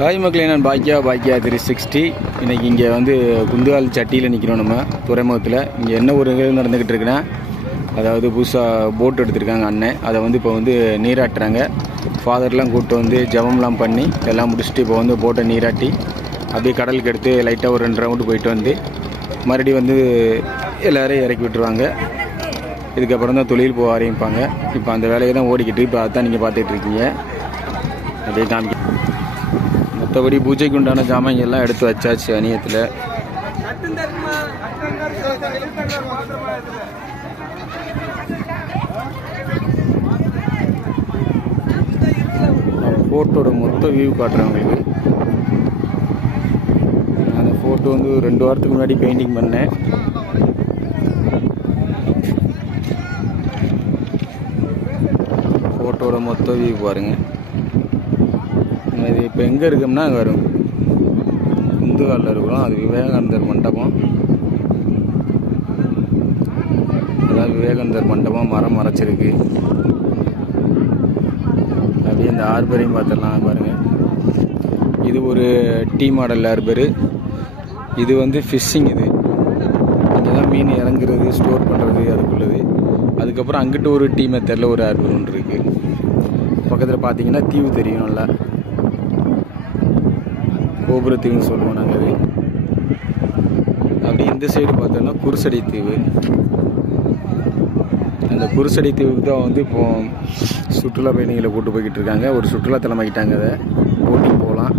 Hi மக்களே, நான் பாக்கியா 360. இன்றைக்கி இங்கே வந்து குந்துகால் சட்டியில் நிற்கிறோம். நம்ம துறைமுகத்தில் இங்கே என்ன ஒரு நிகழ்வு நடந்துக்கிட்டு இருக்குன்னா, அதாவது புதுசாக போட் எடுத்திருக்காங்க அண்ணன். அதை வந்து இப்போ வந்து நீராட்டுறாங்க. ஃபாதர்லாம் கூப்பிட்டு வந்து ஜபம்லாம் பண்ணி எல்லாம் முடிச்சுட்டு இப்போ வந்து போட்டை நீராட்டி அப்படியே கடலுக்கு எடுத்து லைட்டாக ஒரு 2 ரவுண்டு போயிட்டு வந்து மறுபடியும் வந்து எல்லோரையும் இறக்கி விட்டுருவாங்க. இதுக்கப்புறம் தான் தொழில் போக ஆரம்பிப்பாங்க. இப்போ அந்த வேலையை தான் ஓடிக்கிட்டு இப்போ அதான் நீங்கள் பார்த்துட்ருக்கீங்க. அப்படியே காமிக்க மற்றபடி பூஜைக்கு உண்டான ஜாமான் எல்லாம் எடுத்து வச்சாச்சு அணியத்தில். ஃபோட்டோட மொத்த வியூ காட்டுறேன் உங்களுக்கு. அந்த ஃபோட்டோ வந்து 2 வாரத்துக்கு முன்னாடி பெயிண்டிங் பண்ணேன். ஃபோட்டோட மொத்த வியூ பாருங்கள். இது இப்போ எங்கே இருக்கோம்னா அங்கே வரும் குந்துகாலில் இருக்கிறோம். அது விவேகானந்தர் மண்டபம். அதாவது விவேகானந்தர் மண்டபம் மரம் மறைச்சிருக்கு. அப்படியே இந்த ஆர்பரையும் பார்த்துடலாம் பாருங்கள். இது ஒரு டீ மாடல் ஆர்பரு. இது வந்து ஃபிஷ்ஷிங். இது இங்கே தான் மீன் இறங்குறது, ஸ்டோர் பண்ணுறது அதுக்குள்ளது. அதுக்கப்புறம் அங்கிட்டு ஒரு டீ மெத்தடில் ஒரு ஆர்பர் ஒன்று இருக்குது. பக்கத்தில் பார்த்தீங்கன்னா தீவு தெரியும், நல்லா கோபுரத்தீவுன்னு சொல்லுவோம் நாங்கள். அது அப்படி இந்த சைடு பார்த்தோன்னா குருசடி தீவு. அந்த குருசடி தீவுக்கு தான் வந்து இப்போது சுற்றுலா பயணிகளை கூட்டு போய்கிட்டு இருக்காங்க. ஒரு சுற்றுலாத்தலமாக்கிட்டாங்க. அதை போட்டிங் போகலாம்.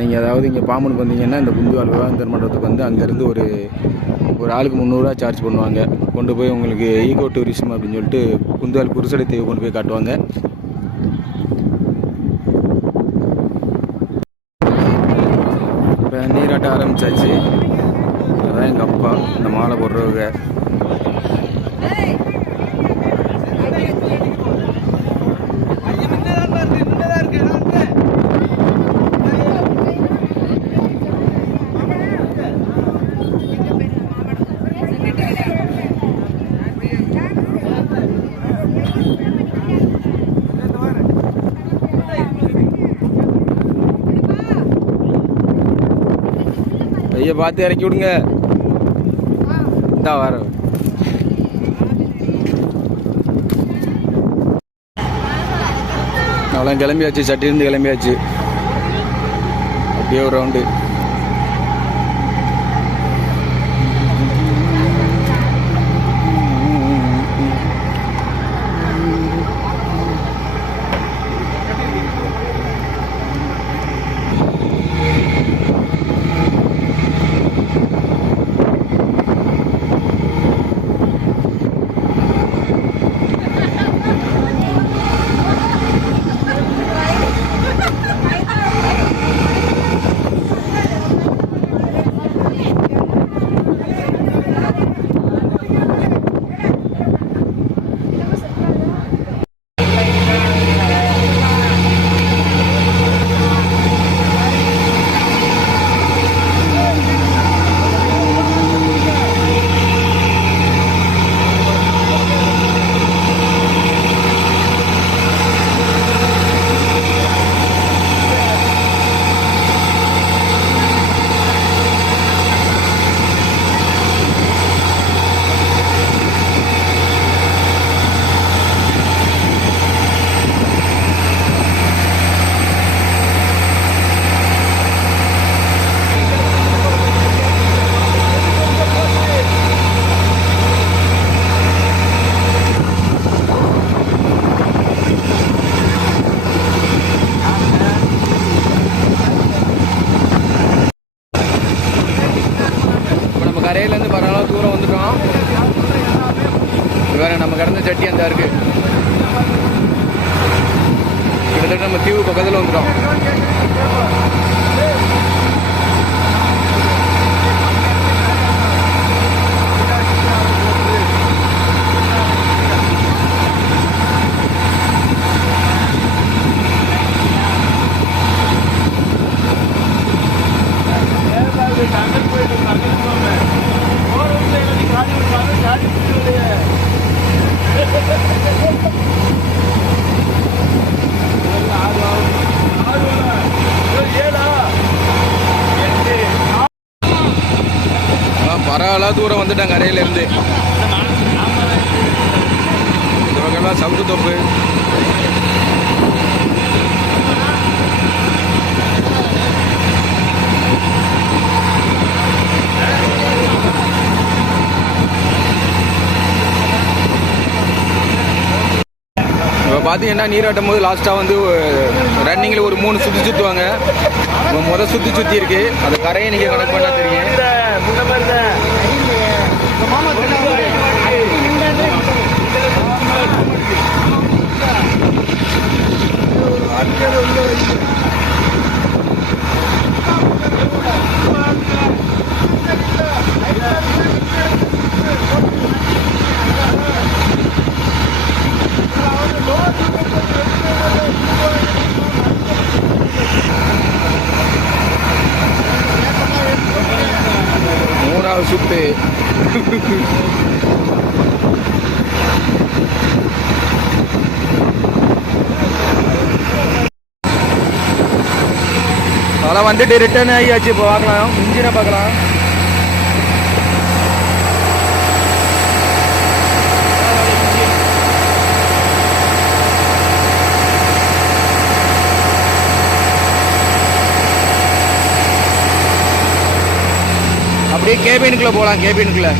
நீங்கள் அதாவது இங்கே பாம்பனுக்கு வந்தீங்கன்னா இந்த குந்துகால் விவேகானந்தர் மண்டபத்துக்கு வந்து அங்கேருந்து ஒரு ஆளுக்கு 300 ரூபா சார்ஜ் பண்ணுவாங்க. கொண்டு போய் உங்களுக்கு ஈகோ டூரிசம் அப்படின்னு சொல்லிட்டு குந்துகால் குருசடி தீவு கொண்டு போய் காட்டுவாங்க. இப்போ நீராட்ட ஆரம்பித்தாச்சு. அதுதான் எங்கள் அப்பா, இந்த மாலை போடுறவங்க. ஐயா பார்த்து இறக்கி விடுங்க. இந்தா வர அவ்வளோ கிளம்பியாச்சு. சட்டியிருந்து கிளம்பியாச்சு. அப்படியே ஒரு ரவுண்டு. கரையிலேருந்து பரவாயில்ல தூரம் வந்துட்டோம். வேறு நம்ம கடந்த சட்டி அந்த இருக்குது. கிட்டத்தட்ட நம்ம தீவு பக்கத்தில் வந்துட்டோம். ஏடா பரவாயில்ல தூரம் வந்துட்டேன் கரையிலேருந்து. இந்த பக்கம்லாம் சவுக்கு தோப்பு. இப்போ பார்த்தீங்கன்னா நீராட்டும் போது லாஸ்ட்டாக வந்து ரன்னிங்கில் ஒரு 3 சுற்றி சுற்றுவாங்க. முதல் சுற்றி இருக்கு. அந்த கரையை நீங்கள் கணக்கு பண்ணால் தெரியும். மூணாவது சுத்து. அதெல்லாம் வந்துட்டு ரிட்டர்ன் ஆகியாச்சு. இப்போ பார்க்கலாம், இன்ஜினை பார்க்கலாம். அப்படியே கேபினுக்குள்ளே போகலாம். கேபினுக்குள்ளே